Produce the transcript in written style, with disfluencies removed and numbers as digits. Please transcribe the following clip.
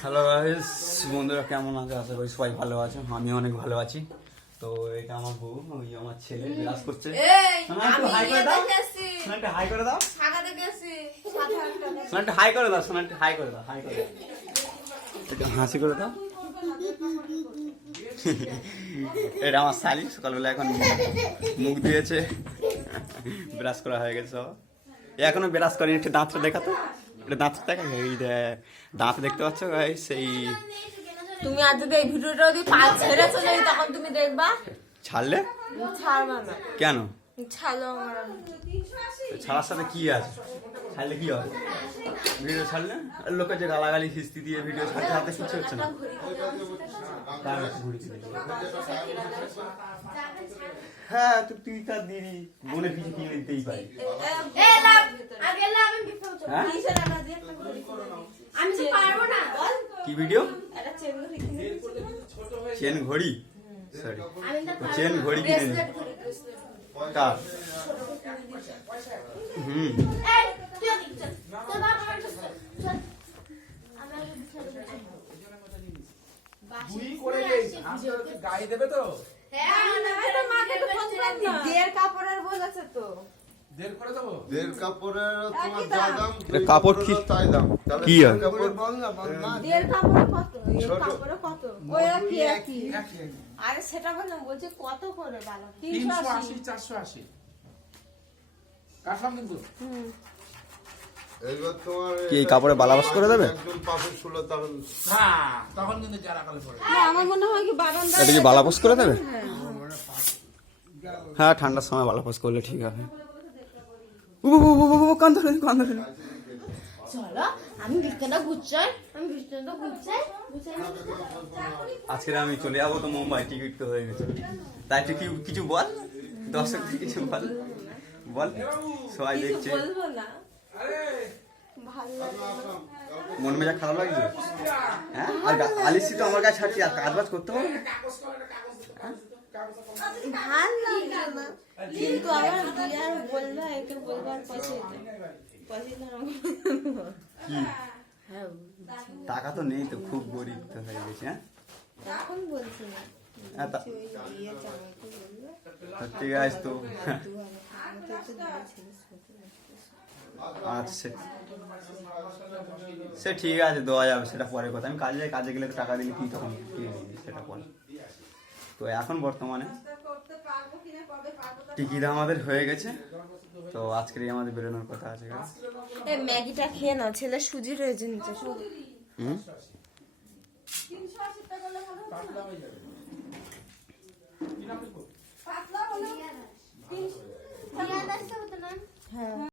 Hello guys, বন্ধুরা কেমন আছে? আশা করি সবাই ভালো আছে। আমি অনেক ভালো আছি। তো এটা আমার বউ, ওই আমার ছেলে বিরাজ করছে। একটু হাই করে দাও, একটু হাই করে দাও, একটু হাই করে দাও, একটু হাই করে দাও, হাই করে দাও, একটু হাসি করে দাও। এটা আমার শালি, সকালবেলা এখন মুখ দিয়েছে, ব্রাশ করা হয়ে গেছে সব। এখনো ব্রাশ করেনি, একটু দাঁতটা দেখাতো, একটু দাঁত দেখা, এই দাঁত দেখতে পাচ্ছ গাইস? সেই তুমি আজ যদি এই ভিডিওটা যদি ছেড়ে চলে যাই তখন তুমি দেখবা। ছাড়লে ছাড়বা না কেন? ছাড়ো আমার ছাড়ার সাথে কি আছে? ছাড়লে কি হবে? ভিডিও ছাড়লে লোকে যে গালাগালি হিস্তি দিয়ে ভিডিও ছাড়তে হাতে কিছু হচ্ছে না। হ্যাঁ, তুই তার দিদি বোনের কিছু কিনে দিতেই পারি। কি ভিডিও? চেন ঘড়ি, সরি চেন ঘড়ি কিনে নি কার? কাপড় কি কি আরে সেটা বললাম, বলছি কত করে ভালো? 380 480 কাফাম কিন্তু এইবার তোমার কি কাপড়ে বালাবাস করে দেবে? একজন পাপড় ছিল তখন হ্যাঁ তখন কিন্তু যারা কালে পড়ে আমার মনে হয় কি বারান্দা এটা কি বালাবাস করে দেবে? হ্যাঁ, ঠান্ডার সময় বালাবাস করলে ঠিক আছে। কান ধরে চলো আমি বিছানা গুছাই, আজকে আমি চলে যাবো তো মুম্বাই, টিকিট তো হয়ে গেছে। তাই তুই কিছু বল, দর্শক কিছু বল, বল সবাই দেখছে। বলবো না, মন মেজা খারাপ লাগছে। হ্যাঁ, আর আলিসি তো আমার কাছে ছাড়ছি, আর কাজ বাজ করতে হবে না। ভাল লাগছে না, কিন্তু আমার বিয়ার বলবা একে বলবার পয়সা কি টাকা তো নেই তো, খুব গরিব তো হয়ে গেছে। হ্যাঁ এখন বলছি না, ঠিক আছে তো। আচ্ছা সে ঠিক আছে, দেওয়া যাবে, সেটা পরের কথা। আমি কাজে গেলে তো টাকা দিলে কি তখন কি সেটা পরে। তো এখন বর্তমানে টিকিট আমাদের হয়ে গেছে, তো আজকেরই আমাদের বেরোনোর কথা আছে। এই ম্যাগিটা খেয়ে নাও, ছেলে সুজি রয়েছে নিচে। হুম